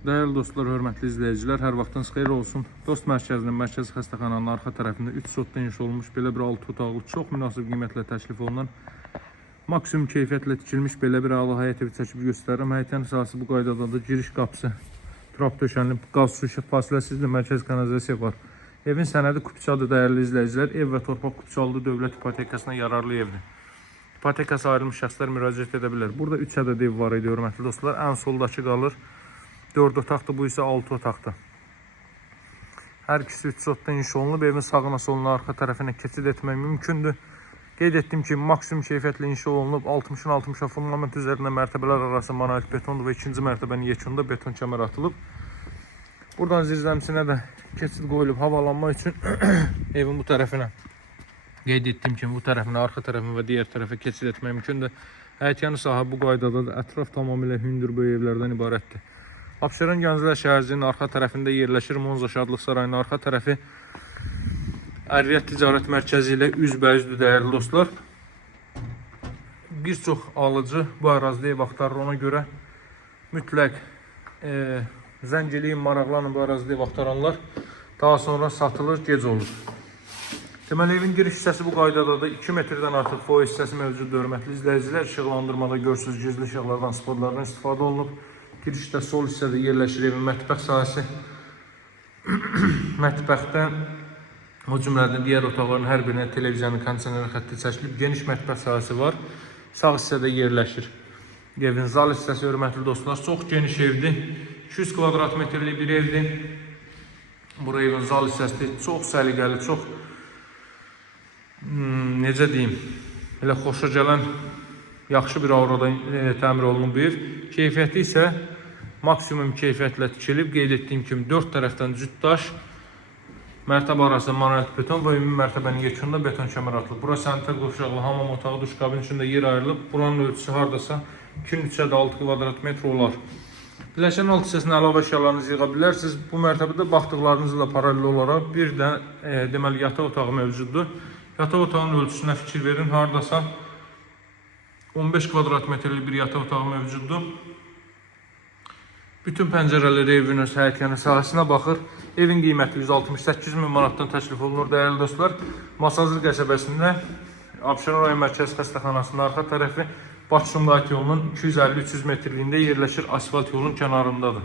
Değerli dostlar, hörmətli izləyicilər, hər vaxtınız xeyir olsun. Dost mərkəzinin mərkəzi xəstəxananın arxa tərəfində 3 sotda inşa olmuş belə bir 6 otaqlı, çox münasib qiymətlə təklif olunan, maksimum keyfiyyətlə tikilmiş belə bir əla həyət evi çəkib göstərirəm. Həyətin sahəsi bu qaydada da giriş qapısı, trap döşənli, qaz su işıq fasiləsizli mərkəzi kanalizasiya var. Evin sənədi kupçadır değerli izləyicilər. Ev və torpaq kupçalıdır, dövlət ipotekasına yararlı evdir. İpotekası ayrılmış şəxslər müraciət edə bilər. Burada 3 ədəd ev var idi, hörmətli dostlar. Ən soldakı qalır 4 otaqdır, bu isə 6 otaqdır. Hər ikisi 3 sotda inşa olunub. Evin sağına soluna arxa tərəfinə keçid etmək mümkündür. Qeyd etdim ki, maksimum keyfiyyətlə inşa olunub. 60-ın 60-a fundament üzərində mərtəbələr arası monolit betondur və ikinci mərtəbənin yekunda beton kəmər atılıb. Buradan zirzəmisinə də keçid qoyulub havalanma üçün evin bu tərəfinə. Qeyd etdim ki, bu tərəfinə, arxa tərəfinə və digər tərəfə keçid etmək mümkündür. Həyətyanı sahə bu qaydadadır. Ətraf tamamilə hündürboy evlərdən ibarətdir. Abşeron Gənclər şəhərciyinin arxa tərəfində yerləşir. Monza Şadlıq Sarayının arxa tərəfi Ərriyyət Ticarət Mərkəzi ilə üzbəüzdür dəyərli dostlar. Bir çox alıcı bu ərazidə ev axtarır, ona görə mütləq zəng eləyin, maraqlanın bu ərazidə ev axtaranlar. Daha sonra satılır, gec olur. Deməli, evin giriş hissəsi bu qaydadadır. 2 metrdən artıq foy hissəsi mövcuddur, hörmətli izləyicilər. İşıqlandırmada görsünüz, gizli işıqlardan, spotlardan istifadə olunub. Girişdə sol hissədə yerləşir evin mətbəx sahəsi. Mətbəxdə o cümlədən digər otaqların hər birinə televiziyanın kondisioner xətti çəkilib. Geniş mətbəx sahəsi var. Sağ hissədə yerləşir evin zal hissəsi, hörmətli dostlar. Çox geniş evdir. 200 kvadrat metrli bir evdir. Bura evin zal hissəsi çox səliqəli, çox necə deyim, elə xoşa gələn, yaxşı bir aurada təmir olunub bu ev. Keyfiyyəti isə maksimum keyfiyyətlə tikilib. Qeyd etdiyim kimi 4 tərəfdən cüt daş, mərtəbə arası monolit beton və ümumi mərtəbənin yekunda beton kəmər atılıb. Bura sanitar qovşaqlı hamam otağı, duş kabin üçün də yer ayrılıb. Buranın ölçüsü hardasa 2-3-6 kvadrat metr olar. Biləşən alt hissəsinə əlavə əşyalarınızı yığa bilərsiniz. Bu mərtəbədə baxdıqlarınızla paralel olaraq bir də deməli yataq otağı mövcuddur. Yataq otağının ölçüsünə fikir verin. Hardasa 15 kvadrat metrli bir yataq otağı mövcuddur. Bütün pəncərələri evin öz həyətyanı sahəsinə baxır. Evin qiyməti 168 min manatdan təklif olunur dəyərli dostlar. Masazır qəsəbəsində Abşeron rayon mərkəzi xəstəxanasının arxa tərəfi Bakı-Sumqayıt yolunun 250-300 metrliyində yerləşir, asfalt yolun kənarındadır.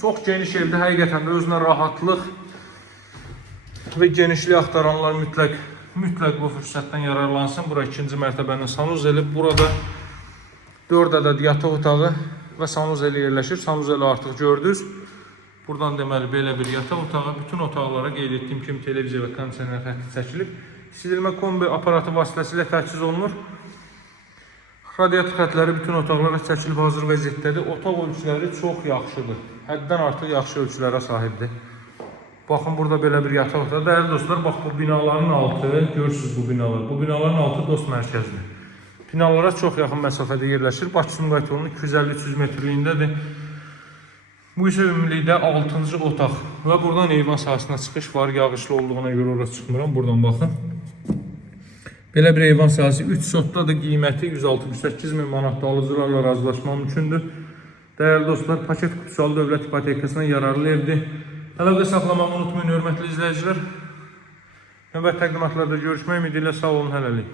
Çox geniş evdə həqiqətən də özünə rahatlıq və genişlik axtaranlar mütləq bu fürsətdən yararlansın. Bura ikinci mərtəbənin sanuzeli. Burada 4 ədəd yataq otağı və sanuzeli yerləşir. Sanuzeli artıq gördünüz. Buradan deməli belə bir yataq otağı. Bütün otaqlara qeyd etdiyim kimi televiziya və kondisioner xətti çəkilib. Silmə kombi aparatı vasitəsilə təchiz olunur. Radiator xətləri bütün otaqlara çəkilib hazır vəziyyətdədir. Otaq ölçüləri çox yaxşıdır. Həddən artıq yaxşı ölçülərə sahibdir. Baxın, burada belə bir yataq otağı. Dəyərli dostlar, bax bu binaların altı, görürsünüz bu binalar. Bu binaların altı dost mərkəzidir. Binalara çox yaxın məsafədə yerləşir. Bakı-Sumqayıt yolunun 250-300 metrliyindədir. Bu isə ümumilikdə 6-cı otaq və buradan eyvan sahəsinə çıxış var. Yağışlı olduğuna görə oraya çıxmıram. Buradan baxın. Belə bir eyvan sahəsi 3 sotdadır. Qiyməti 168 min manatda alıcılarla razılaşma mümkündür. Dəyərli dostlar, paket kupçalı dövlət ipotekasına yararlı evdir. Əlaqə saxlamağı unutmayın, hörmətli izləyicilər. Növbəti təqdimatlarda görüşmək ümidi ilə sağ olun, hələlik.